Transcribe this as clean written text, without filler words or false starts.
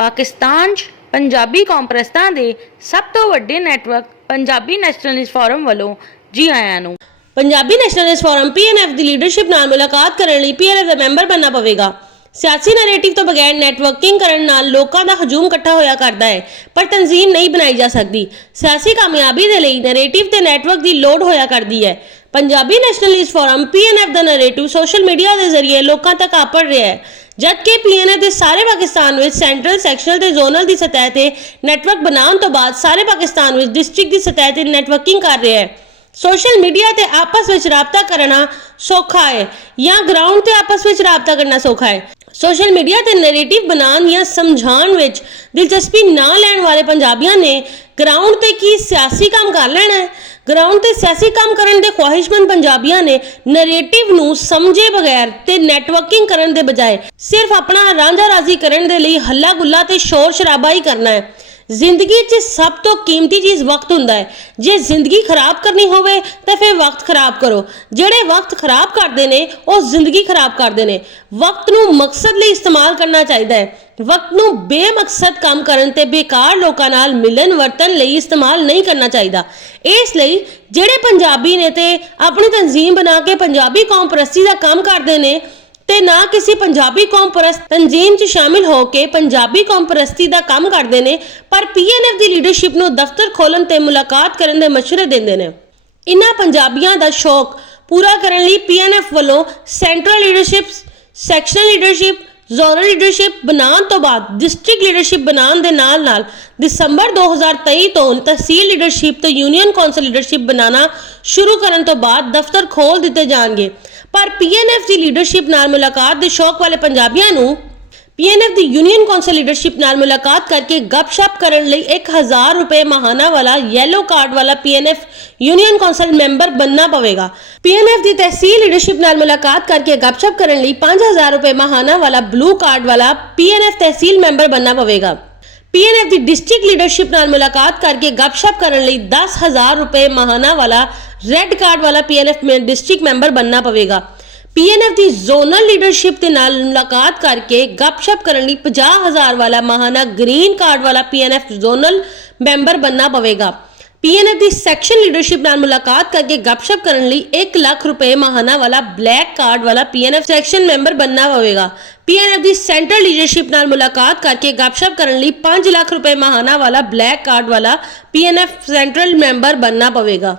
ਪਾਕਿਸਤਾਨ 'ਚ ਪੰਜਾਬੀ ਕੌਮਪ੍ਰਸਤਾਂ ਦੇ ਸਭ ਤੋਂ ਵੱਡੇ ਨੈਟਵਰਕ ਪੰਜਾਬੀ ਨੈਸ਼ਨਲਿਸਟ ਫੋਰਮ ਵੱਲੋਂ ਜੀ ਆਇਆਂ ਨੂੰ। ਪੰਜਾਬੀ ਨੈਸ਼ਨਲਿਸਟ ਫੋਰਮ ਪੀਐਨਐਫ ਦੀ ਲੀਡਰਸ਼ਿਪ ਨਾਲ ਮੁਲਾਕਾਤ ਕਰਨ ਲਈ ਪੀਐਨਐਫ ਦਾ ਮੈਂਬਰ ਬਣਨਾ ਪਵੇਗਾ। ਸਿਆਸੀ ਨੈਰੇਟਿਵ ਤੋਂ ਬਗੈਰ ਨੈਟਵਰਕਿੰਗ ਕਰਨ ਨਾਲ ਲੋਕਾਂ ਦਾ ਹਜੂਮ ਇਕੱਠਾ ਹੋਇਆ ਕਰਦਾ ਹੈ, ਪਰ ਤਨਜ਼ੀਮ ਨਹੀਂ ਬਣਾਈ ਜਾ ਸਕਦੀ। ਸਿਆਸੀ ਕਾਮਯਾਬੀ ਦੇ ਲਈ ਨੈਰੇਟਿਵ ਤੇ ਨੈਟਵਰਕ ਦੀ ਲੋੜ ਹੋਇਆ ਕਰਦੀ ਹੈ। ਪੰਜਾਬੀ ਨੈਸ਼ਨਲਿਸਟ ਫੋਰਮ ਪੀਐਨਐਫ ਦਾ ਨੈਰੇਟਿਵ ਸੋਸ਼ਲ ਮੀਡੀਆ ਦੇ ਜ਼ਰੀਏ ਲੋਕਾਂ ਤੱਕ ਆਪੜ ਰਿਹਾ ਹੈ, ਜਦਕਿ ਪੀਐਨਐਫ ਦੇ ਸਾਰੇ ਪਾਕਿਸਤਾਨ ਵਿੱਚ ਸੈਂਟਰਲ, ਸੈਕਸ਼ਨਲ ਤੇ ਜ਼ੋਨਲ ਦੀ ਸਤਹ ਤੇ ਨੈਟਵਰਕ ਬਣਾਉਣ ਤੋਂ ਬਾਅਦ ਸਾਰੇ ਪਾਕਿਸਤਾਨ ਵਿੱਚ ਡਿਸਟ੍ਰਿਕਟ ਦੀ ਸਤਹ ਤੇ ਨੈਟਵਰਕਿੰਗ ਕਰ ਰਿਹਾ ਹੈ। सोशल मीडिया ते आपस में राबता करना सौखा है या ग्राउंड ते आपस में राबता करना सौखा है। सोशल मीडिया ते नैरेटिव बनान या समझाण विच दिलचस्पी ना लैण वाले पंजाबियों ने ग्राउंड ते की सियासी काम कर लेना है। ग्राउंड ते सियासी काम करन दे ख्वाहिशमंद पंजाबियों ने नैरेटिव नूं समझे बगैर ते नैटवर्किंग करन दे बजाय सिर्फ अपना रांझा राजी करन दे लई हल्ला गुल्ला ते शोर शराबा ही करना है। जिंदगी च सब तो कीमती चीज़ वक्त हुंदा है। जे जिंदगी खराब करनी होवे तो फिर वक्त खराब करो। जेड़े वक्त खराब करते ने वो जिंदगी खराब करते ने। वक्त नूं मकसद लई इस्तेमाल करना चाहिए है। वक्त नूं बेमकसद काम करन ते बेकार लोकां नाल मिलन वरतन लई इस्तेमाल नहीं करना चाहिए। इसलिए जेड़े पंजाबी ने ते अपनी तंजीम बना के पंजाबी कौम परस्ती का काम करते ने ते ना किसी पंजाबी कौम परस्त तंजीम च शामिल होके पंजाबी कौम परस्ती का काम करते ने, पर पीएनएफ की लीडरशिप नूं दफ्तर खोलन ते मुलाकात करन दे मशवरे देंदे ने। इन्हां पंजाबियां दा शौक पूरा करन लई पीएनएफ वालों central leadership, sectional leadership, zonal leadership बनाने तो बाद डिस्ट्रिक्ट लीडरशिप बनाने दे नाल नाल दिसंबर 2023 तो तहसील लीडरशिप तो यूनियन कौंसल लीडरशिप बनाना शुरू करन तो बाद दफ्तर खोल दिते जाणगे। पर पीएनएफ की लीडरशिप नाल मुलाकात दे शौक वाले पंजाबियों नूं पीएनएफ की यूनियन कौंसल लीडरशिप नाल मुलाकात करके गपशप करन लई 1000 रुपए महाना वाला येलो कार्ड वाला पीएनएफ यूनियन कौंसल मैंबर बनना पवेगा। पीएनएफ की तहसील लीडरशिप नाल मुलाकात करके गपशप करन लई 5000 रुपए महाना वाला ब्लू कार्ड वाला पीएनएफ तहसील मैंबर बनना पवेगा। पीएनएफ की डिस्ट्रिक्ट लीडरशिप नाल मुलाकात करके गपशप करन लई 10,000 रुपए महाना वाला रेड कार्ड वाला पीएनएफ में डिस्ट्रिक्ट मैंबर बनना पवेगा। पीएनएफ की जोनल लीडरशिप के नाल मुलाकात करके गपशप करन लई 50,000 वाला महाना ग्रीन कार्ड वाला पीएनएफ जोनल मैंबर बनना पवेगा। पीएनएफ की सैक्शन लीडरशिप नाल मुलाकात करके गपशप करन लई 1 लाख रुपए महाना वाला ब्लैक कार्ड वाला पीएनएफ सैक्शन मैंबर बनना पवेगा। पीएनएफ की सेंट्रल लीडरशिप नाल मुलाकात करके गपशप करन लई 5 लाख रुपए महाना वाला ब्लैक कार्ड वाला पीएनएफ सेंट्रल मैंबर बनना पवेगा।